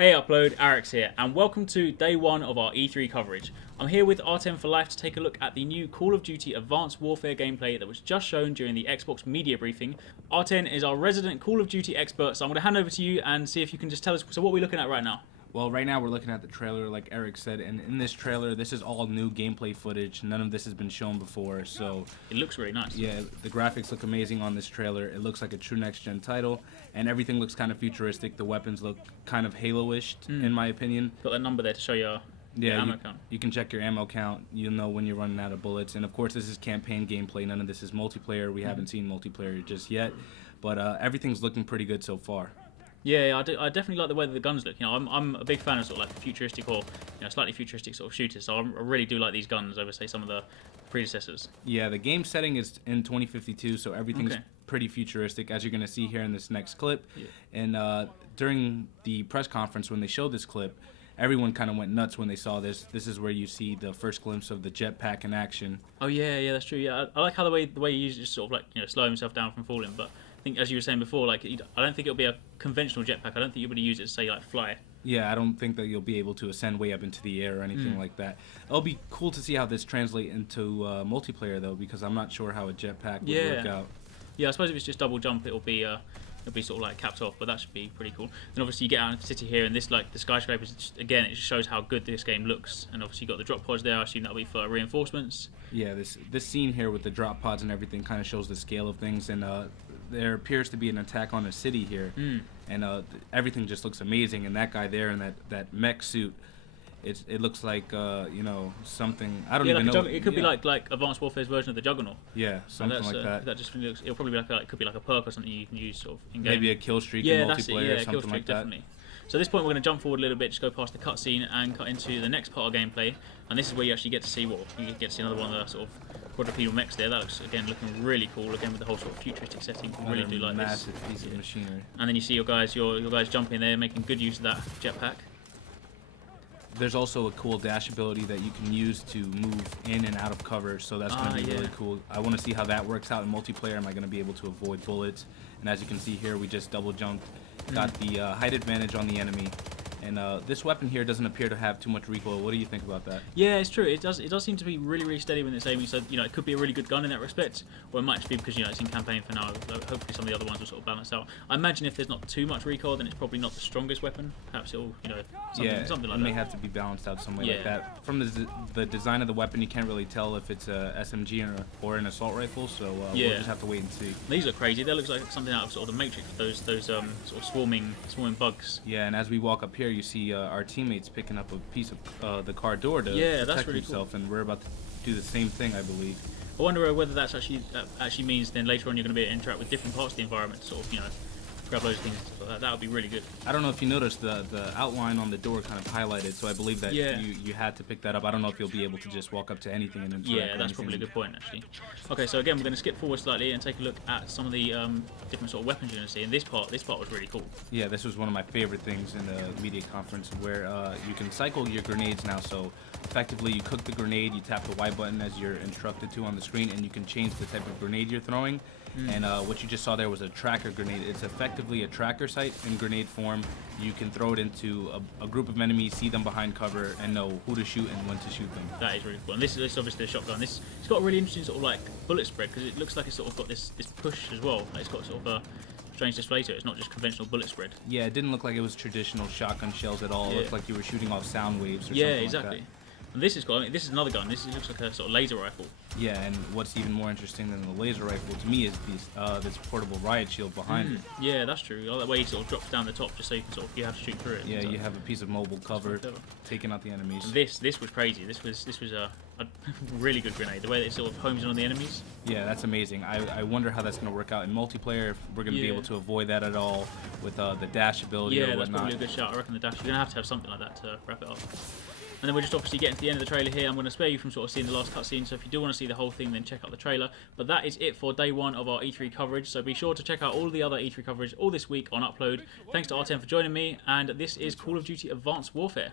Hey Upload, Arix here, and welcome to day one of our E3 coverage. I'm here with R10 for Life to take a look at the new Call of Duty Advanced Warfare gameplay that was just shown during the Xbox media briefing. R10 is our resident Call of Duty expert, so I'm going to hand over to you and see if you can just tell us, so what are we looking at right now? Well, right now we're looking at the trailer, like Eric said, and in this trailer, this is all new gameplay footage. None of this has been shown before, so... It looks really nice. Yeah, the graphics look amazing on this trailer. It looks like a true next-gen title, and everything looks kind of futuristic. The weapons look kind of Halo-ish, in my opinion. Got that number there to show your ammo count. You can check your ammo count. You'll know when you're running out of bullets. And, of course, this is campaign gameplay. None of this is multiplayer. We haven't seen multiplayer just yet, but everything's looking pretty good so far. Yeah, I definitely like the way that the guns look. You know, I'm a big fan of sort of like futuristic or slightly futuristic sort of shooters. So I really do like these guns over say some of the predecessors. Yeah, the game setting is in 2052, so everything's pretty futuristic, as you're going to see here in this next clip. Yeah. And during the press conference when they showed this clip, everyone kind of went nuts when they saw this. This is where you see the first glimpse of the jetpack in action. Oh yeah, that's true. Yeah, I like how the way you use it, just sort of like slow himself down from falling, but. I think, as you were saying before, like I don't think it'll be a conventional jetpack. I don't think you'll be able to use it to say like fly. Yeah, I don't think that you'll be able to ascend way up into the air or anything like that. It'll be cool to see how this translates into multiplayer though, because I'm not sure how a jetpack would work out. Yeah, I suppose if it's just double jump, it'll be sort of like capped off, but that should be pretty cool. Then obviously you get out into the city here, and this like the skyscrapers. Again, it just shows how good this game looks. And obviously you got the drop pods there. I assume that'll be for reinforcements. Yeah, this scene here with the drop pods and everything kind of shows the scale of things, and there appears to be an attack on a city here, and everything just looks amazing. And that guy there in that mech suit, it looks like something I don't even know. It could be like Advanced Warfare's version of the Juggernaut. Yeah, something like that. That just looks. It'll probably be could be like a perk or something you can use sort of in game. Maybe a kill streak in multiplayer, or something like that. Definitely. So at this point we're going to jump forward a little bit, just go past the cutscene and cut into the next part of gameplay. And this is where you actually get to see another one of the sort of quadrupedal mechs there. That looks again looking really cool. Again with the whole sort of futuristic setting. I really do like this. Massive piece of machinery. And then you see your guys jumping there, making good use of that jetpack. There's also a cool dash ability that you can use to move in and out of cover, so that's going to be really cool. I want to see how that works out in multiplayer. Am I going to be able to avoid bullets? And as you can see here, we just double jumped, got the height advantage on the enemy. And this weapon here doesn't appear to have too much recoil. What do you think about that? Yeah, it's true. It does seem to be really steady when it's aiming. So it could be a really good gun in that respect, or it might just be because it's in campaign for now. Hopefully, some of the other ones will sort of balance out. I imagine if there's not too much recoil, then it's probably not the strongest weapon. Perhaps it'll something like that. It may have to be balanced out some way like that. From the design of the weapon, you can't really tell if it's a SMG or an assault rifle. So we'll just have to wait and see. These look crazy. They look like something out of sort of the Matrix. Those sort of swarming bugs. Yeah, and as we walk up here, you see our teammates picking up a piece of the car door to protect himself, and we're about to do the same thing, I believe. I wonder whether that's actually means then later on you're going to be able to interact with different parts of the environment, sort of grab loads of things and stuff like that. That would be really good. I don't know if you noticed the outline on the door kind of highlighted, so I believe that you had to pick that up. I don't know if you'll be able to just walk up to anything and interact. Yeah, that's probably a good point actually. Okay, so again we're going to skip forward slightly and take a look at some of the different sort of weapons you're going to see. And this part was really cool. Yeah, this was one of my favorite things in the media conference, where you can cycle your grenades now. So effectively, you cook the grenade, you tap the Y button as you're instructed to on the screen, and you can change the type of grenade you're throwing. And what you just saw there was a tracker grenade. It's effectively a tracker sight in grenade form. You can throw it into a group of enemies, see them behind cover, and know who to shoot and when to shoot them. That is really cool. And this is obviously a shotgun. It's got a really interesting sort of like bullet spread, because it looks like it's sort of got this push as well. Like it's got sort of a strange display to it. It's not just conventional bullet spread. Yeah, it didn't look like it was traditional shotgun shells at all. It looked like you were shooting off sound waves or something exactly. like that. And this is another gun. This looks like a sort of laser rifle. Yeah, and what's even more interesting than the laser rifle to me is this portable riot shield behind it. Yeah, that's true. That way it sort of drops down the top, just so you can you have to shoot through it. Yeah, you have a piece of mobile cover taking out the enemies. This was crazy. This was a really good grenade. The way that it sort of homes in on the enemies. Yeah, that's amazing. I wonder how that's going to work out in multiplayer. If we're going to be able to avoid that at all with the dash ability or whatnot. Yeah, that's probably a good shot. I reckon the dash. You're going to have something like that to wrap it up. And then we're just obviously getting to the end of the trailer here. I'm going to spare you from sort of seeing the last cutscene, so if you do want to see the whole thing, then check out the trailer. But that is it for day one of our E3 coverage, so be sure to check out all the other E3 coverage all this week on Upload. Thanks to R10 for joining me, and this is Call of Duty Advanced Warfare.